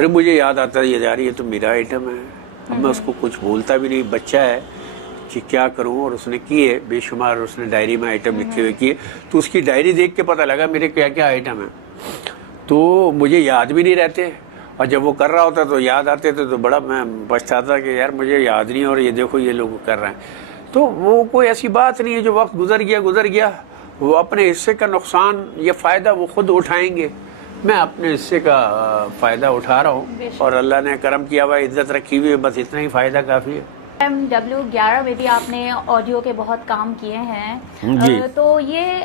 پھر مجھے یاد آتا ہے یار یہ تو میرا آئٹم ہے. اب میں اس کو کچھ بولتا بھی نہیں, بچہ ہے کہ کیا کروں. اور اس نے کیے بے شمار, اس نے ڈائری میں آئٹم لکھے ہوئے کیے, تو اس کی ڈائری دیکھ کے پتہ لگا میرے کیا کیا آئٹم ہیں. تو مجھے یاد بھی نہیں رہتے, اور جب وہ کر رہا ہوتا تو یاد آتے تھے, تو بڑا میں پچھتاتا کہ یار مجھے یاد نہیں, اور یہ دیکھو یہ لوگ کر رہے ہیں. تو وہ کوئی ایسی بات نہیں ہے, جو وقت گزر گیا وہ اپنے حصے کا نقصان یا فائدہ وہ خود اٹھائیں گے. میں اپنے حصے کا فائدہ اٹھا رہا ہوں, اور اللہ نے کرم کیا ہوا, عزت رکھی ہوئی ہے, بس اتنا ہی فائدہ کافی ہے. FM11 میں بھی آپ نے آڈیو کے بہت کام کیے ہیں, جی. تو یہ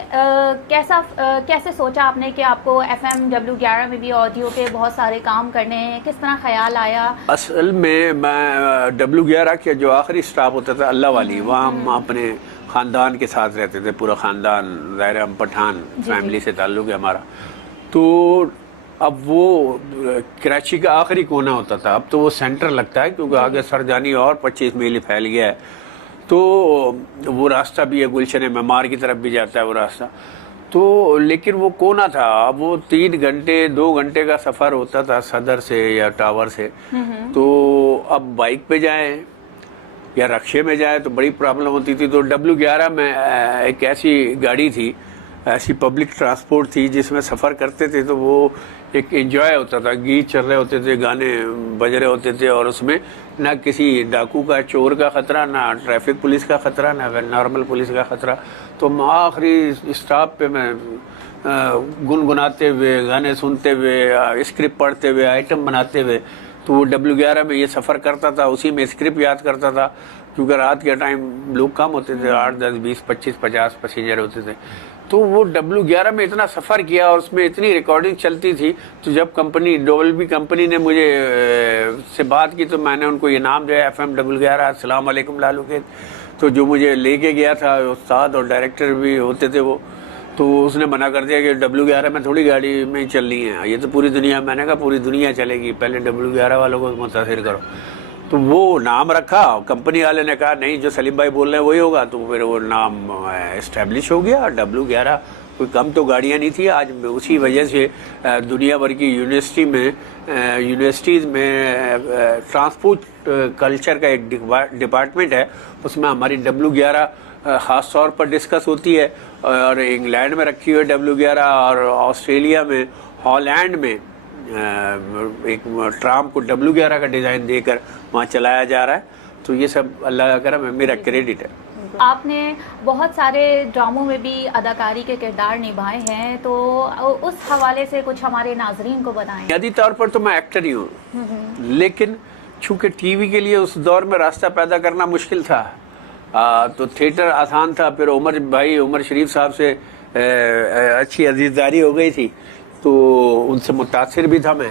کیسے سوچا آپ نے کہ آپ کو FM11 میں بھی آڈیو کے بہت سارے کام کرنے ہیں, کس طرح خیال آیا؟ اصل میں W11 کے جو آخری سٹاپ ہوتا تھا اللہ والی, وہاں ہم اپنے خاندان کے ساتھ رہتے تھے, پورا خاندان, ظاہر ہم پٹھان فیملی سے تعلق ہے ہمارا. تو اب وہ کراچی کا آخری کونا ہوتا تھا, اب تو وہ سینٹر لگتا ہے کیونکہ آگے سرجانی اور 25 میل پھیل گیا ہے. تو وہ راستہ بھی ہے, گلشن معمار کی طرف بھی جاتا ہے وہ راستہ. تو لیکن وہ کونا تھا, اب وہ 3 گھنٹے 2 گھنٹے کا سفر ہوتا تھا صدر سے یا ٹاور سے. تو اب بائک پہ جائیں یا رکشے میں جائیں تو بڑی پرابلم ہوتی تھی. تو W11 میں ایک ایسی گاڑی تھی, ایسی پبلک ٹرانسپورٹ تھی جس میں سفر کرتے تھے, تو وہ ایک انجوائے ہوتا تھا, گیت چل رہے ہوتے تھے, گانے بج رہے ہوتے تھے, اور اس میں نہ کسی ڈاکو کا چور کا خطرہ, نہ ٹریفک پولیس کا خطرہ, نہ نارمل پولیس کا خطرہ. تو آخری اسٹاپ پہ میں گنگناتے ہوئے, گانے سنتے ہوئے, اسکرپٹ پڑھتے ہوئے, آئٹم بناتے ہوئے, تو وہ W11 میں یہ سفر کرتا تھا, اسی میں اسکرپٹ یاد کرتا تھا, کیونکہ رات کے ٹائم لوگ کم ہوتے تھے, 8 10 20 25 50 پیسنجر ہوتے تھے. تو وہ W11 میں اتنا سفر کیا, اور اس میں اتنی ریکارڈنگ چلتی تھی. تو جب کمپنی ڈولبی کمپنی نے مجھے سے بات کی, تو میں نے ان کو یہ نام دیا FM11, السلام علیکم لالو کے. تو جو مجھے لے کے گیا تھا استاد اور ڈائریکٹر بھی ہوتے تھے وہ, تو اس نے منع کر دیا کہ W11 میں تھوڑی گاڑی میں چلنی ہے, یہ تو پوری دنیا. میں نے کہا پوری دنیا چلے گی, پہلے W11 والوں کو متاثر کرو. تو وہ نام رکھا, کمپنی والے نے کہا نہیں جو سلیم بھائی بول رہے ہیں وہی ہوگا, تو پھر وہ نام اسٹیبلش ہو گیا. W11 کوئی کم تو گاڑیاں نہیں تھی. آج اسی وجہ سے دنیا بھر کی یونیورسٹیز میں ٹرانسپورٹ کلچر کا ایک ڈپارٹمنٹ ہے, اس میں ہماری W11 خاص طور پر ڈسکس ہوتی ہے. اور انگلینڈ میں رکھی ہوئی W11, اور آسٹریلیا میں, ہالینڈ میں ایک ٹرام کو W11 کا ڈیزائن دے کر وہاں چلایا جا رہا ہے. تو یہ سب اللہ کا کرم ہے, میرا کریڈٹ ہے. آپ نے بہت سارے ڈراموں میں بھی اداکاری کے کردار نبھائے ہیں, تو اس حوالے سے کچھ ہمارے ناظرین کو بتائیں. بنیادی طور پر تو میں ایکٹر ہی ہوں, لیکن چونکہ ٹی وی کے لیے اس دور میں راستہ پیدا کرنا مشکل تھا, تو تھیٹر آسان تھا. پھر عمر شریف صاحب سے اچھی عزیزداری ہو گئی تھی, تو ان سے متاثر بھی تھا میں.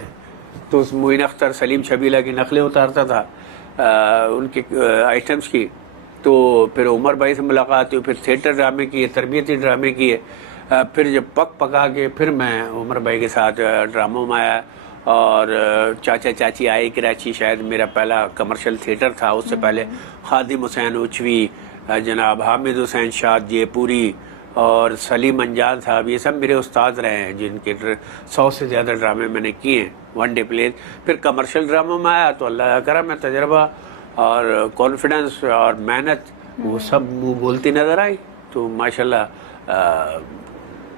تو اس معین اختر, سلیم شبیلہ کی نقلیں اتارتا تھا ان کے آئٹمس کی. تو پھر عمر بھائی سے ملاقات ہوئی, پھر تھیٹر ڈرامے کیے, تربیتی ڈرامے کیے. پھر جب پکا کے پھر میں عمر بھائی کے ساتھ ڈراموں میں آیا, اور چاچا چاچی آئے کراچی شاید میرا پہلا کمرشل تھیٹر تھا. اس سے پہلے خادم حسین اوچوی, جناب حامد حسین شاد جے پوری, اور سلیم انجال صاحب, یہ سب میرے استاد رہے ہیں جن کے 100 سے زیادہ ڈرامے میں نے کیے ہیں, 1 ڈے پلیز. پھر کمرشل ڈراموں میں آیا تو اللہ کا کرم ہے, تجربہ اور کانفیڈنس اور محنت وہ سب منہ بولتی نظر آئی. تو ماشاءاللہ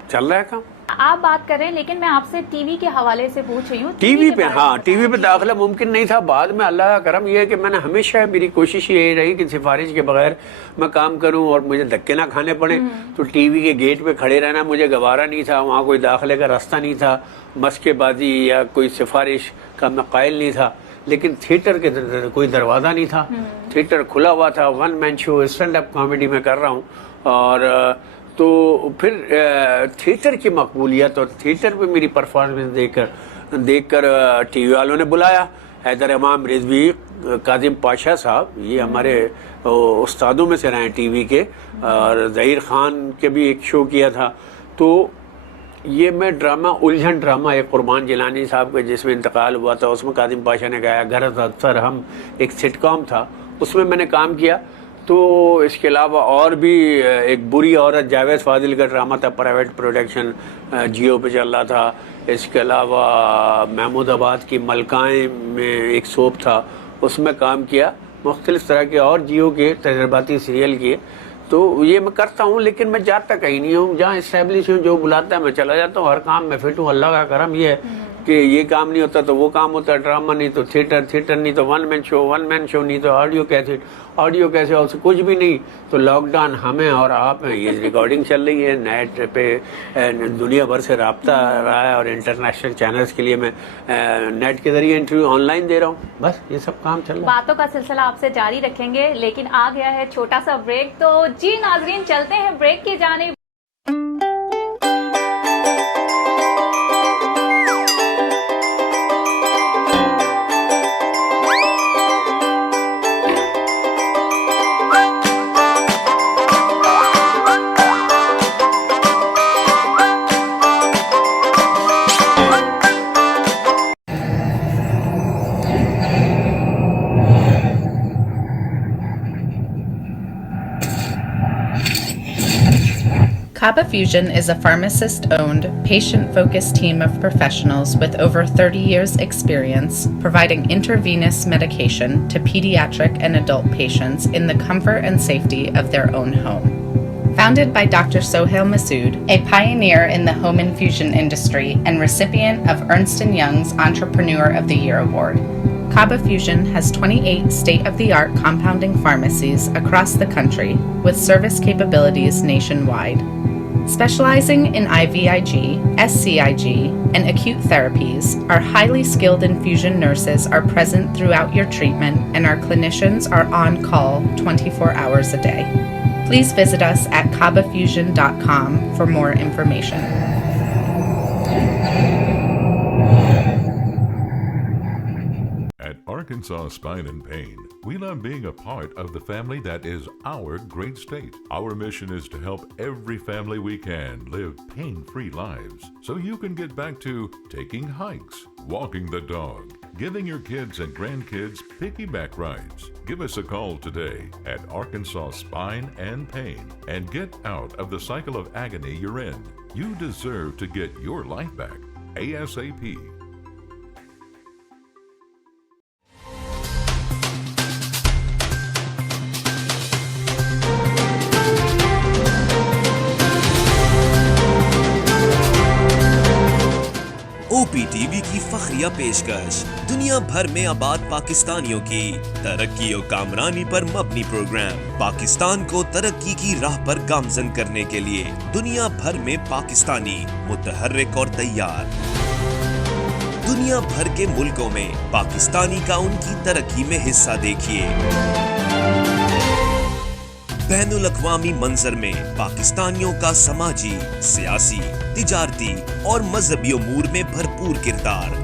چل رہا ہے کام. آپ بات کر رہے ہیں, لیکن میں آپ سے ٹی وی کے حوالے سے پوچھ رہی ہوں. ٹی وی پہ, ہاں ٹی وی پہ داخلہ ممکن نہیں تھا. بعد میں اللہ کا کرم یہ ہے کہ میں نے ہمیشہ, میری کوشش یہی رہی کہ سفارش کے بغیر میں کام کروں اور مجھے دھکے نہ کھانے پڑیں. تو ٹی وی کے گیٹ پہ کھڑے رہنا مجھے گوارا نہیں تھا, وہاں کوئی داخلے کا راستہ نہیں تھا, مسکے بازی یا کوئی سفارش کا میں قائل نہیں تھا. لیکن تھیٹر کے کوئی دروازہ نہیں تھا, تھیٹر کھلا ہوا تھا. 1 مین شو اسٹینڈ اپ کامیڈی میں کر رہا ہوں. اور تو پھر تھیٹر کی مقبولیت اور تھیٹر پہ میری پرفارمنس دیکھ کر ٹی وی والوں نے بلایا. حیدر امام رضوی, کاظم پاشا صاحب, یہ ہمارے استادوں میں سے رہے ہیں ٹی وی کے, اور ظہیر خان کے بھی ایک شو کیا تھا. تو یہ میں ڈرامہ الجھن ڈرامہ, ایک قربان جیلانی صاحب کا جس میں انتقال ہوا تھا, اس میں کاظم پاشا نے گایا. غرض اکثر ہم, ایک سٹ کام تھا, اس میں نے کام کیا. تو اس کے علاوہ اور بھی ایک بری عورت, جاوید فاضل کا ڈرامہ تھا, پرائیویٹ پروڈکشن, جیو پہ چل رہا تھا. اس کے علاوہ محمود آباد کی ملکائیں میں ایک سوپ تھا اس میں کام کیا، مختلف طرح کے اور جیو کے تجرباتی سیریل کیے. تو یہ میں کرتا ہوں، لیکن میں جاتا کہیں نہیں ہوں. جہاں اسٹیبلش ہوں جو بلاتا ہے میں چلا جاتا ہوں. ہر کام میں فٹ ہوں. اللہ کا کرم یہ ہے کہ یہ کام نہیں ہوتا تو وہ کام ہوتا ہے، ڈرامہ نہیں تو تھیٹر نہیں تو ون مین شو نہیں تو آڈیو کیسے اور کچھ بھی نہیں تو لاک ڈاؤن ہمیں اور آپ ہیں. یہ ریکارڈنگ چل رہی ہے، نیٹ پہ دنیا بھر سے رابطہ رہا ہے، اور انٹرنیشنل چینلز کے لیے میں نیٹ کے ذریعے انٹرویو آن لائن دے رہا ہوں. بس یہ سب کام چل رہا ہے. باتوں کا سلسلہ آپ سے جاری رکھیں گے، لیکن آ گیا ہے چھوٹا سا بریک. تو جی ناظرین، چلتے ہیں بریک کی جانب. Kaba Fusion is a pharmacist-owned, patient-focused team of professionals with over 30 years' experience providing intravenous medication to pediatric and adult patients in the comfort and safety of their own home. Founded by Dr. Sohail Masood, a pioneer in the home infusion industry and recipient of Ernst & Young's Entrepreneur of the Year Award, Kaba Fusion has 28 state-of-the-art compounding pharmacies across the country with service capabilities nationwide. Specializing in IVIG, SCIG, and acute therapies, our highly skilled infusion nurses are present throughout your treatment and our clinicians are on call 24 hours a day. Please visit us at kabafusion.com for more information. At Arkansas Spine and Pain, we love being a part of the family that is our great state. Our mission is to help every family we can live pain-free lives so you can get back to taking hikes, walking the dog, giving your kids and grandkids piggyback rides. Give us a call today at Arkansas Spine and Pain and get out of the cycle of agony you're in. You deserve to get your life back ASAP. OPTV کی فخریہ پیشکش، دنیا بھر میں آباد پاکستانیوں کی ترقی و کامرانی پر مبنی پروگرام. پاکستان کو ترقی کی راہ پر گامزن کرنے کے لیے دنیا بھر میں پاکستانی متحرک اور تیار. دنیا بھر کے ملکوں میں پاکستانی کا ان کی ترقی میں حصہ دیکھیے. بین الاقوامی منظر میں پاکستانیوں کا سماجی، سیاسی، تجارتی اور مذہبی امور میں بھرپور کردار.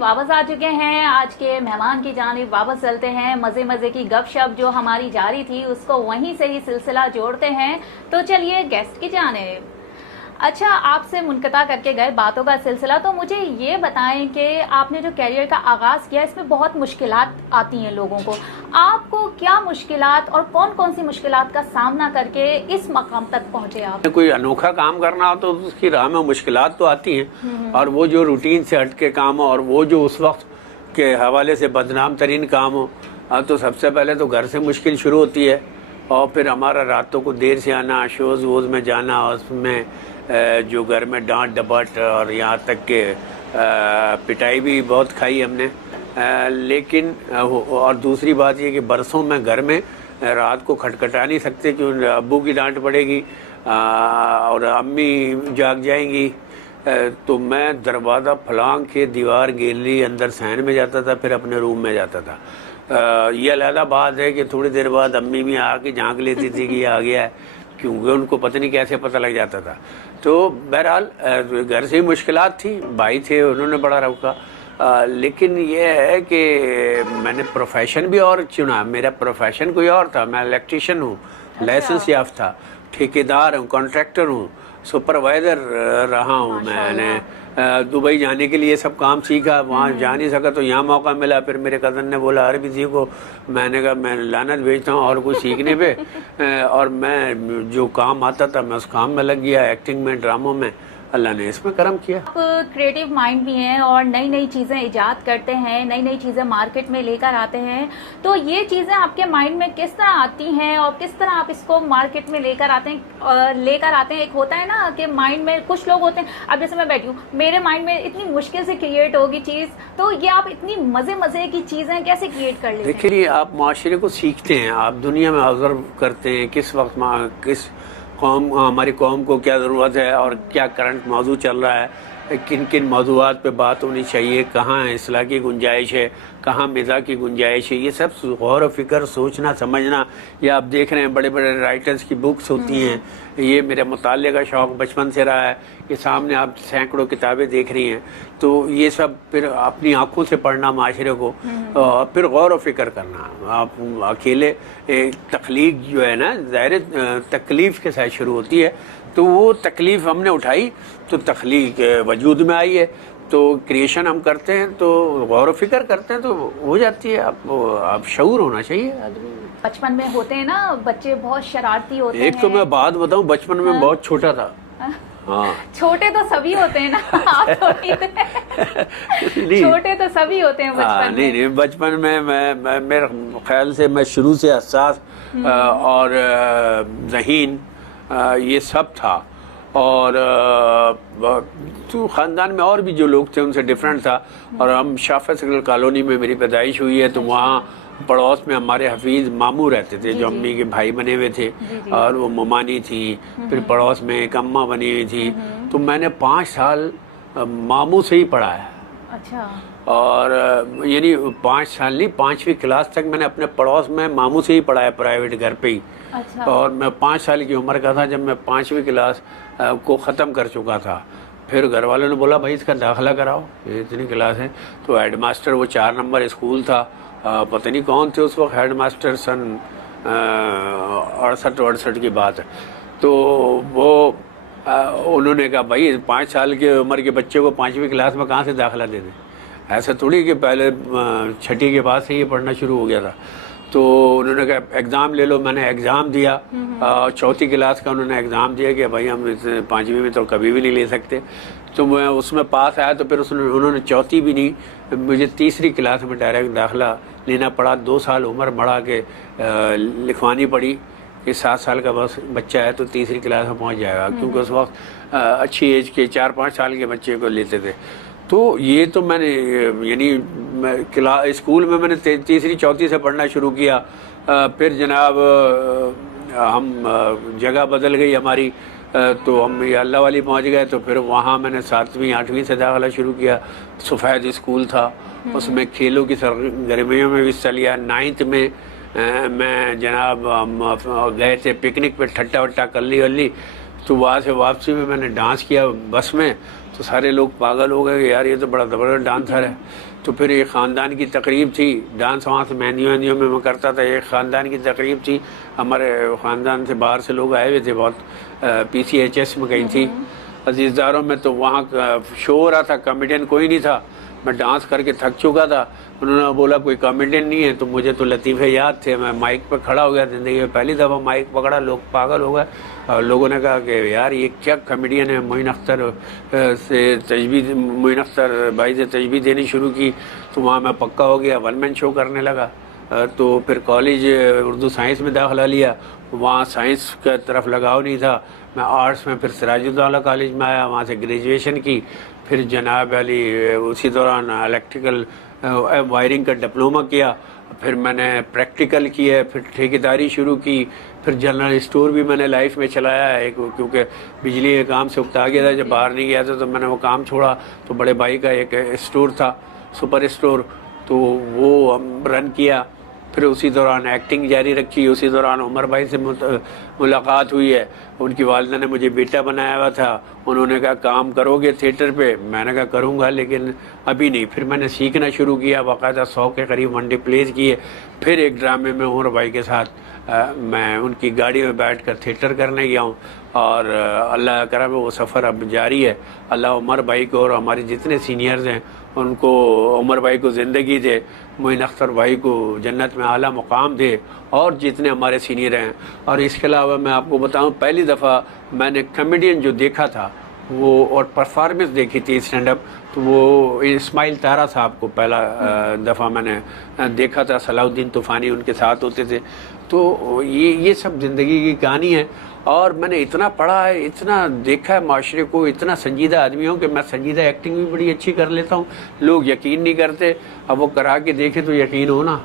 واپس آ چکے ہیں. آج کے مہمان کی جانب واپس چلتے ہیں. مزے کی گپ شپ جو ہماری جاری تھی اس کو وہیں سے ہی سلسلہ جوڑتے ہیں. تو چلیے گیسٹ کی جانب. اچھا، آپ سے منقطع کر کے گئے باتوں کا سلسلہ، تو مجھے یہ بتائیں کہ آپ نے جو کیریئر کا آغاز کیا اس میں بہت مشکلات آتی ہیں لوگوں کو. آپ کو کیا مشکلات اور کون کون سی مشکلات کا سامنا کر کے اس مقام تک پہنچے آپ؟ کوئی انوکھا کام کرنا ہو تو اس کی راہ میں مشکلات تو آتی ہیں، اور وہ جو روٹین سے ہٹ کے کام ہو اور وہ جو اس وقت کے حوالے سے بدنام ترین کام ہو، تو سب سے پہلے تو گھر سے مشکل شروع ہوتی ہے. اور پھر ہمارا راتوں کو دیر سے آنا، شوز ووز میں جانا، اس میں جو گھر میں ڈانٹ ڈپٹ اور یہاں تک کہ پٹائی بھی بہت کھائی ہم نے. لیکن اور دوسری بات یہ کہ برسوں میں گھر میں رات کو کھٹکھٹا نہیں سکتے کہ ابو کی ڈانٹ پڑے گی اور امی جاگ جائیں گی. تو میں دروازہ پھلانگ کے دیوار گیلری اندر سہن میں جاتا تھا، پھر اپنے روم میں جاتا تھا. یہ علیحدہ بات ہے کہ تھوڑی دیر بعد امی بھی آ کے جھانک لیتی تھی کہ یہ آ گیا ہے، کیونکہ ان کو پتہ نہیں کیسے پتہ لگ جاتا تھا. تو بہرحال گھر سے ہی مشکلات تھی، بھائی تھے انہوں نے بڑا روکا. لیکن یہ ہے کہ میں نے پروفیشن بھی اور چنا. میرا پروفیشن کوئی اور تھا، میں الیکٹریشین ہوں، لائسنس یافتہ، ٹھیکیدار ہوں، کانٹریکٹر ہوں، سپروائزر رہا ہوں. میں نے دبئی جانے کے لیے سب کام سیکھا، وہاں جا نہیں سکا تو یہاں موقع ملا. پھر میرے کزن نے بولا عربی سیکھو، میں نے کہا میں لعنت بھیجتا ہوں اور کوئی سیکھنے پہ. اور میں جو کام آتا تھا میں اس کام میں لگ گیا، ایکٹنگ میں، ڈراموں میں. اللہ نے اس میں کرم کیا. آپ کریٹو مائنڈ بھی ہیں اور نئی نئی چیزیں ایجاد کرتے ہیں، نئی نئی چیزیں مارکیٹ میں لے کر آتے ہیں. تو یہ چیزیں آپ کے مائنڈ میں کس طرح آتی ہیں اور کس طرح آپ اس کو مارکیٹ میں لے کر آتے ہیں؟ ایک ہوتا ہے نا کہ مائنڈ میں کچھ لوگ ہوتے ہیں، اب جیسے میں بیٹھی ہوں، میرے مائنڈ میں اتنی مشکل سے کریٹ ہوگی چیز، تو یہ آپ اتنی مزے کی چیزیں کیسے کریٹ کر لیتے ہیں؟ دیکھیے آپ معاشرے کو سیکھتے ہیں، آپ دنیا میں آبزرو کرتے ہیں کس وقت کس قوم، ہماری قوم کو کیا ضرورت ہے اور کیا کرنٹ موضوع چل رہا ہے، کن کن موضوعات پہ بات ہونی چاہیے، کہاں اصلاح کی گنجائش ہے، کہاں مزاح کی گنجائش ہے. یہ سب غور و فکر، سوچنا سمجھنا. یہ آپ دیکھ رہے ہیں بڑے بڑے رائٹرز کی بکس ہوتی ہیں. یہ میرے مطالعے کا شوق بچپن سے رہا ہے. یہ سامنے آپ سینکڑوں کتابیں دیکھ رہی ہیں. تو یہ سب پھر اپنی آنکھوں سے پڑھنا معاشرے کو، پھر غور و فکر کرنا. آپ اکیلے تخلیق جو ہے نا، ظاہر تکلیف کے ساتھ شروع ہوتی ہے. تو وہ تکلیف ہم نے اٹھائی تو تخلیق وجود میں آئی ہے. تو کریشن ہم کرتے ہیں تو غور و فکر کرتے ہیں تو ہو جاتی ہے. آپ شعور ہونا چاہیے آدمی. بچپن میں ہوتے ہیں نا بچے، بہت شرارتی ہوتے ہیں. ایک تو میں بات بتاؤں، بچپن میں بہت چھوٹا تھا. ہاں چھوٹے تو سبھی ہوتے ہیں نا، آپ چھوٹے تو سبھی ہوتے ہیں بچپن میں. نہیں، بچپن میں میرے خیال سے میں شروع سے حساس اور ذہین یہ سب تھا. اور تو خاندان میں اور بھی جو لوگ تھے ان سے ڈفرینٹ تھا. اور ہم شافع سگنل کالونی میں میری پیدائش ہوئی ہے، تو وہاں پڑوس میں ہمارے حفیظ ماموں رہتے تھے جو امی کے بھائی بنے ہوئے تھے، اور وہ ممانی تھی. پھر پڑوس میں ایک اماں بنی ہوئی تھی. تو میں نے 5 سال ماموں سے ہی پڑھا ہے. اچھا. اور یعنی 5 سال نہیں، 5ویں کلاس تک میں نے اپنے پڑوس میں ماموں سے ہی پڑھا ہے، پرائیویٹ گھر پہ ہی. اور میں 5 سال کی عمر کا تھا جب میں 5ویں کلاس کو ختم کر چکا تھا. پھر گھر والوں نے بولا بھائی اس کا داخلہ کراؤ، یہ اتنی کلاس ہے. تو ہیڈ ماسٹر، وہ 4 نمبر اسکول تھا، پتہ نہیں کون تھے اس وقت ہیڈ ماسٹر، سن 68 کی بات ہے. تو وہ انہوں نے کہا بھائی 5 سال کی عمر کے بچے کو 5ویں کلاس میں کہاں سے داخلہ دے دیں؟ ایسا تھوڑی کہ پہلے 6ٹھی کے بعد سے یہ پڑھنا شروع ہو گیا تھا. تو انہوں نے کہا ایگزام لے لو. میں نے ایگزام دیا، 4تھی کلاس کا انہوں نے ایگزام دیا کہ بھائی ہم 5ویں میں تو کبھی بھی نہیں لے سکتے. تو میں اس میں پاس آیا. تو پھر انہوں نے 4تھی بھی نہیں، مجھے 3ری کلاس میں ڈائریکٹ داخلہ لینا پڑا. 2 سال عمر بڑھا کے لکھوانی پڑی کہ 7 سال کا بس بچہ ہے تو 3ری کلاس میں پہنچ جائے گا، کیونکہ اس وقت اچھی ایج کے 4-5 سال کے بچے کو لیتے تھے. تو یہ تو میں نے یعنی اسکول میں نے 3ری 4تھی سے پڑھنا شروع کیا. پھر جناب ہم جگہ بدل گئی ہماری، تو ہم یہ اللہ والی پہنچ گئے. تو پھر وہاں میں نے 7ویں 8ویں سے داخلہ شروع کیا. سفید اسکول تھا، اس میں کھیلوں کی سرگرمیوں میں بھی حصہ لیا. 9th میں میں جناب ہم گئے تھے پکنک پہ، ٹھٹا وٹا کر لی. تو وہاں سے واپسی میں نے ڈانس کیا بس میں. تو سارے لوگ پاگل ہو گئے کہ یار یہ تو بڑا زبردست ڈانسر ہے. تو پھر ایک خاندان کی تقریب تھی، ڈانس وہاں سے مہندیوں میں کرتا تھا. ایک خاندان کی تقریب تھی، ہمارے خاندان سے باہر سے لوگ آئے ہوئے تھے بہت، PCHS میں گئی تھی عزیزداروں میں. تو وہاں شو ہو رہا تھا، کامیڈین کوئی نہیں تھا. میں ڈانس کر کے تھک چکا تھا. انہوں نے بولا کوئی کامیڈین نہیں ہے. تو مجھے تو لطیفے یاد تھے. میں مائک پہ کھڑا ہو گیا، زندگی میں پہلی دفعہ مائک پکڑا. لوگ پاگل ہو گئے اور لوگوں نے کہا کہ یار یہ کیا کامیڈین ہے. معین اختر بھائی سے تجویز دینی شروع کی. تو وہاں میں پکا ہو گیا، 1 مین شو کرنے لگا. تو پھر کالج اردو سائنس میں داخلہ لیا. وہاں سائنس کی طرف لگاؤ نہیں تھا. میں آرٹس میں پھر سراج الدولہ کالج میں آیا، وہاں سے گریجویشن کی. پھر جناب علی اسی دوران الیکٹریکل وائرنگ کا ڈپلومہ کیا. پھر میں نے پریکٹیکل کیا، پھر ٹھیکیداری شروع کی. پھر جنرل اسٹور بھی میں نے لائف میں چلایا ہے، کیونکہ بجلی کے کام سے اکتا گیا تھا. جب باہر نہیں گیا تھا تو میں نے وہ کام چھوڑا. تو بڑے بھائی کا ایک اسٹور تھا، سپر اسٹور، تو وہ ہم رن کیا. پھر اسی دوران ایکٹنگ جاری رکھی. اسی دوران عمر بھائی سے ملاقات ہوئی ہے. ان کی والدہ نے مجھے بیٹا بنایا ہوا تھا. انہوں نے کہا کام کرو گے تھیٹر پہ؟ میں نے کہا کروں گا لیکن ابھی نہیں. پھر میں نے سیکھنا شروع کیا, باقاعدہ 100 کے قریب ون ڈے پلیز کیے. پھر ایک ڈرامے میں عمر بھائی کے ساتھ میں ان کی گاڑی میں بیٹھ کر تھیٹر کرنے گیا ہوں, اور اللہ کا کرم وہ سفر اب جاری ہے. اللہ عمر بھائی کو اور ہمارے جتنے سینئرز ہیں ان کو, عمر بھائی کو زندگی دے, معین اختر بھائی کو جنت میں اعلیٰ مقام دے, اور جتنے ہمارے سینئر ہیں. اور اس کے علاوہ میں آپ کو بتاؤں, پہلی دفعہ میں نے کمیڈین جو دیکھا تھا وہ اور پرفارمنس دیکھی تھی اسٹینڈ اپ, تو وہ اسماعیل طاہرہ صاحب کو پہلا دفعہ میں نے دیکھا تھا. صلاح الدین طوفانی ان کے ساتھ ہوتے تھے. تو یہ سب زندگی کی کہانی ہے. اور میں نے اتنا پڑھا ہے, اتنا دیکھا ہے معاشرے کو, اتنا سنجیدہ آدمی ہوں کہ میں سنجیدہ ایکٹنگ بھی بڑی اچھی کر لیتا ہوں. لوگ یقین نہیں کرتے, اب وہ کرا کے دیکھے تو یقین ہونا.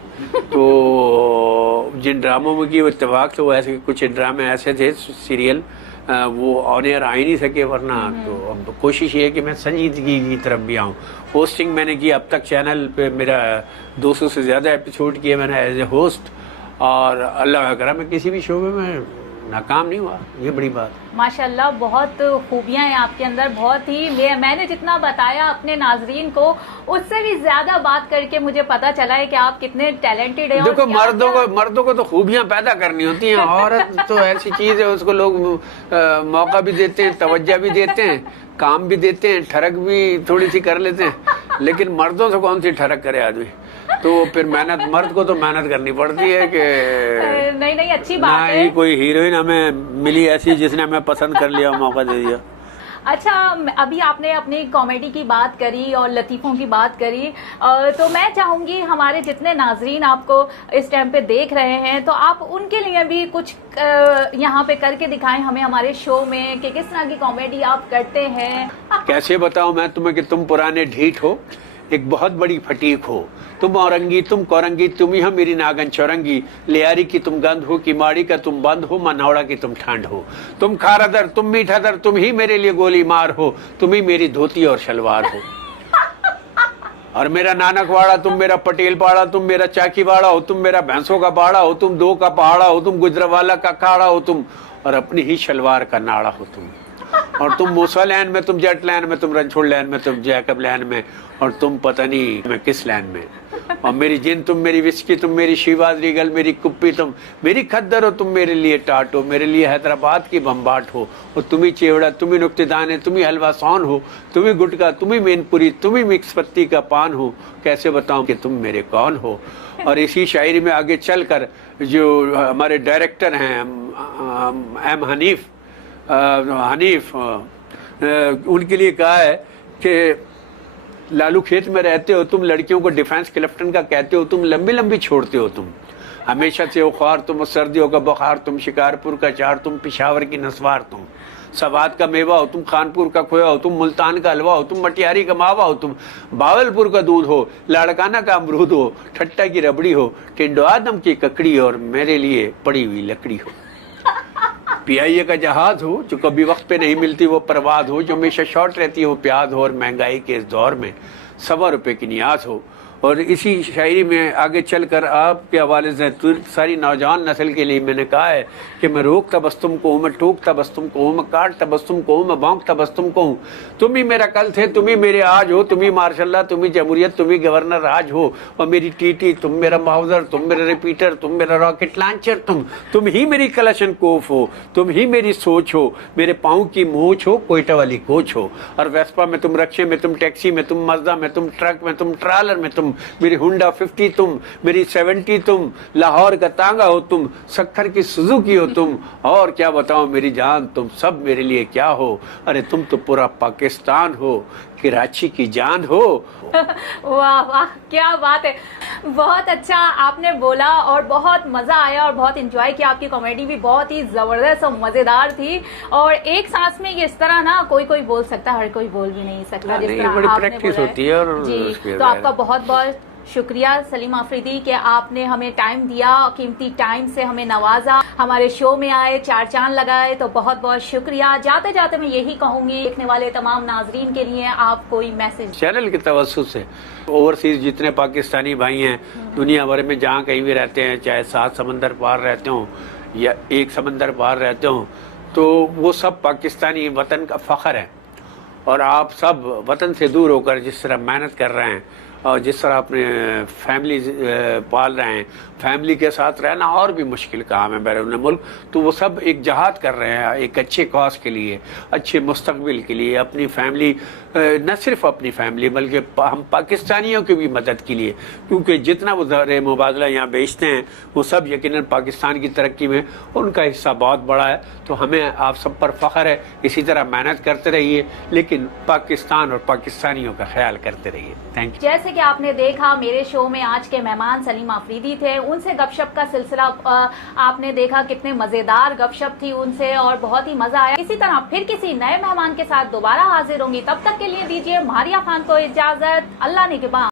تو جن ڈراموں میں کی وہ اتفاق سے وہ ایسے کچھ ڈرامے ایسے تھے سیریل وہ آن ایئر آ ہی نہیں سکے, ورنہ تو اب کوشش یہ ہے کہ میں سنجیدگی کی طرف بھی آؤں. ہوسٹنگ میں نے کی, اب تک چینل پہ میرا 200 سے زیادہ ایپیسوڈ کیے میں نے ایز اے ہوسٹ, اور اللہ کا کرم میں کسی بھی شعبے میں ناکام نہیں ہوا. یہ بڑی بات. ماشاءاللہ بہت خوبیاں ہیں آپ کے اندر, بہت ہی. میں نے جتنا بتایا اپنے ناظرین کو اس سے بھی زیادہ بات کر کے مجھے پتا چلا ہے کہ آپ کتنے ٹیلنٹڈ ہیں. دیکھو مردوں کو تو خوبیاں پیدا کرنی ہوتی ہیں, عورت تو ایسی چیز ہے اس کو لوگ موقع بھی دیتے ہیں, توجہ بھی دیتے ہیں, کام بھی دیتے ہیں, ٹھڑک بھی تھوڑی سی کر لیتے ہیں, لیکن مردوں سے کون سی ٹھڑک کرے آدمی. تو پھر محنت, مرد کو تو محنت کرنی پڑتی ہے کہ نہیں اچھی بات ہے. نہ ہی کوئی ہیروئن ہمیں ملی ایسی جس نے ہمیں پسند کر لیا, موقع دے دیا. اچھا, ابھی آپ نے اپنی کامیڈی کی بات کری اور لطیفوں کی بات کری, تو میں چاہوں گی ہمارے جتنے ناظرین آپ کو اس ٹائم پہ دیکھ رہے ہیں تو آپ ان کے لیے بھی کچھ یہاں پہ کر کے دکھائیں ہمیں ہمارے شو میں کہ کس طرح کی کامیڈی آپ کرتے ہیں. کیسے بتاؤں میں تمہیں کہ تم پرانے ڈھیٹ ہو, ایک بہت بڑی پھٹیک ہو, تم اورنگی تم کورنگی, تم ہی ہو میری ناگن چورنگی, لیاری کی تم گند ہو, کیماڑی کا تم بند ہو, منوڑا کی تم ٹھنڈ ہو, تم کھارا در تم میٹھا در, تم ہی میرے لیے گولی مار ہو, تم ہی میری دھوتی اور شلوار ہو. اور میرا نانک واڑا تم میرا پٹیل پاڑا, تم میرا چاکی واڑا ہو, تم میرا بھینسوں کا باڑا ہو, تم دو کا پہاڑا ہو, تم گجروالا کا کھاڑا ہو تم, اور اپنی ہی شلوار کا ناڑا ہو تم. اور تم موسا لین میں, تم جیٹ لین میں, تم رنچوڑ لین میں, تم جیکب لین میں, اور تم پتہ نہیں میں کس لین میں. اور میری جن تم میری وسکی, تم میری شیواز ریگل, میری کپی تم میری کھدر ہو, تم میرے لیے ٹاٹ ہو, میرے لیے حیدرآباد کی بمباٹ ہو, اور تمہیں چیوڑا, تمہیں نکتے دانے, تمہیں حلوہ سون ہو, تمہیں گٹکا, تمہیں مین پوری, تمہیں مکس پتی کا پان ہو. کیسے بتاؤں کہ تم میرے کون ہو. اور اسی شاعری میں آگے چل کر جو ہمارے ڈائریکٹر ہیں ایم حنیف ان کے لیے کہا ہے کہ لالو کھیت میں رہتے ہو تم, لڑکیوں کو ڈیفینس کیپٹن کا کہتے ہو تم, لمبی لمبی چھوڑتے ہو تم, ہمیشہ سے خوار تم, سردیوں کا بخار تم, شکارپور کا چار تم, پشاور کی نسوار تم, سوات کا میوہ ہو تم, خانپور کا کھویا ہو تم, ملتان کا حلوہ ہو تم, مٹیاری کا ماوا ہو تم, باولپور کا دودھ ہو, لاڑکانہ کا امرود ہو, ٹھٹا کی ربڑی ہو, ٹنڈو آدم کی ککڑی, اور میرے لیے پڑی ہوئی لکڑی ہو. پی آئی اے کا جہاز ہو جو کبھی وقت پہ نہیں ملتی وہ پرواز ہو, جو ہمیشہ شارٹ رہتی ہے وہ پیاز ہو, اور مہنگائی کے اس دور میں 100 روپے کی نیاز ہو. اور اسی شاعری میں آگے چل کر آپ کے حوالے سے ساری نوجوان نسل کے لیے میں نے کہا ہے کہ میں روکتا بس تم کو ہوں, میں ٹوکتا بس تم کو ہوں, میں کاٹتا بس تم کو ہوں, میں بھونکتا بس تم کو ہوں. تم ہی میرا کل تھے, تم ہی میرے آج ہو, تم ہی ماشاء اللہ, تم ہی جمہوریت, تم ہی گورنر راج ہو, اور میری ٹی ٹی, تم میرا ماؤزر, تم میرا ریپیٹر, تم میرا راکٹ لانچر, تم ہی میری کلشن کوف ہو, تم ہی میری سوچ ہو, میرے پاؤں کی مونچھ ہو, کوئٹہ والی کوچ ہو, اور ویسپا میں تم, رکشے میں تم, ٹیکسی میں تم, مزدا میں تم, ٹرک میں تم, ٹرالر میں تم, میری ہونڈا 50 تم, میری 70 تم, لاہور کا تانگا ہو تم, سکھر کی سوزوکی ہو تم, اور کیا بتاؤں میری جان تم سب میرے لیے کیا ہو. ارے تم تو پورا پاکستان ہو, کراچی کی جان ہو. واہ واہ کیا بات ہے, بہت اچھا آپ نے بولا اور بہت مزہ آیا اور بہت انجوائے کیا. آپ کی کامیڈی بھی بہت ہی زبردست اور مزیدار تھی, اور ایک سانس میں اس طرح نا کوئی بول سکتا, ہر کوئی بول بھی نہیں سکتا جس طرح آپ نے بولا ہے. ہوتی ہے. اور جی, تو آپ کا بہت بہت شکریہ سلیم آفریدی کہ آپ نے ہمیں ٹائم دیا, قیمتی ٹائم سے ہمیں نوازا, ہمارے شو میں آئے, چار چاند لگائے, تو بہت بہت شکریہ. جاتے جاتے میں یہی کہوں گی دیکھنے والے تمام ناظرین کے لیے آپ کوئی میسج چینل کے توسط سے اوورسیز جتنے پاکستانی بھائی ہیں دنیا بھر میں جہاں کہیں بھی رہتے ہیں, چاہے 7 سمندر پار رہتے ہوں یا 1 سمندر پار رہتے ہوں, تو وہ سب پاکستانی وطن کا فخر ہے. اور آپ سب وطن سے دور ہو کر جس طرح محنت کر رہے ہیں اور جس طرح اپنے فیملی پال رہے ہیں, فیملی کے ساتھ رہنا اور بھی مشکل کام ہے بیرون ملک, تو وہ سب ایک جہاد کر رہے ہیں ایک اچھے کاز کے لیے, اچھے مستقبل کے لیے, اپنی فیملی, نہ صرف اپنی فیملی بلکہ ہم پاکستانیوں کی بھی مدد کے لیے, کیونکہ جتنا وہ زر مبادلہ یہاں بیچتے ہیں وہ سب یقیناً پاکستان کی ترقی میں ان کا حصہ بہت بڑا ہے. تو ہمیں آپ سب پر فخر ہے. اسی طرح محنت کرتے رہیے لیکن پاکستان اور پاکستانیوں کا خیال کرتے رہیے. Thank you. جیسے کہ آپ نے دیکھا میرے شو میں آج کے مہمان سلیم آفریدی تھے, ان سے گپ شپ کا سلسلہ آپ نے دیکھا, کتنے مزیدار گپ شپ تھی ان سے اور بہت ہی مزہ آیا. اسی طرح پھر کسی نئے مہمان کے ساتھ دوبارہ حاضر ہوں گی, تب تک کے لیے دیجیے ماریہ خان کو اجازت. اللہ نگہباں.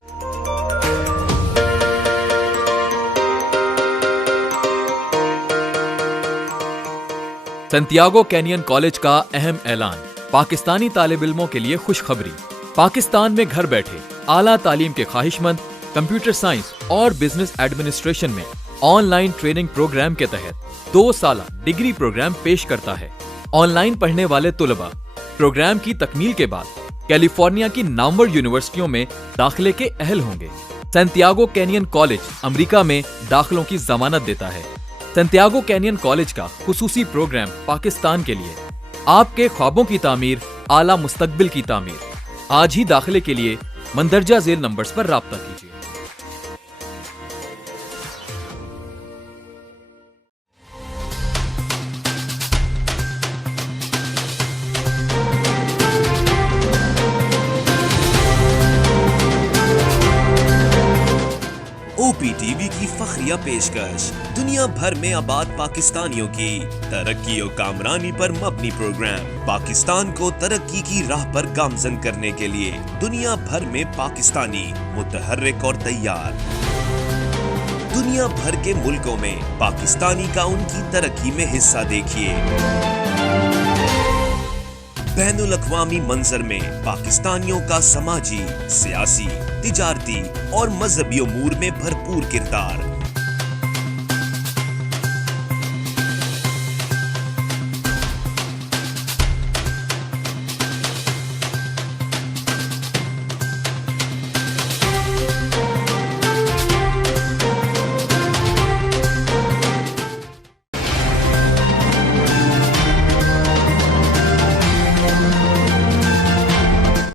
سنتیاگو کینین کالج کا اہم اعلان. پاکستانی طالب علموں کے لیے خوشخبری. پاکستان میں گھر بیٹھے اعلیٰ تعلیم کے خواہش مند کمپیوٹر سائنس اور بزنس ایڈمنسٹریشن میں آن لائن ٹریننگ پروگرام کے تحت 2 سالہ ڈگری پروگرام پیش کرتا ہے. آن لائن پڑھنے والے طلباء پروگرام کی تکمیل کے بعد کیلیفورنیا کی نامور یونیورسٹیوں میں داخلے کے اہل ہوں گے. سنتیاگو کینین کالج امریکہ میں داخلوں کی ضمانت دیتا ہے. سنتیاگو کینین کالج کا خصوصی پروگرام پاکستان کے لیے آپ کے خوابوں کی تعمیر, اعلیٰ مستقبل کی تعمیر. آج ہی داخلے کے لیے مندرجہ ذیل نمبرز پر رابطہ کیجیے. OPTV کی فخریہ پیشکش دنیا بھر میں آباد پاکستانیوں کی ترقی و کامرانی پر مبنی پروگرام. پاکستان کو ترقی کی راہ پر گامزن کرنے کے لیے دنیا بھر میں پاکستانی متحرک اور تیار. دنیا بھر کے ملکوں میں پاکستانی کا ان کی ترقی میں حصہ دیکھیے. بین الاقوامی منظر میں پاکستانیوں کا سماجی, سیاسی, تجارتی اور مذہبی امور میں بھرپور کردار.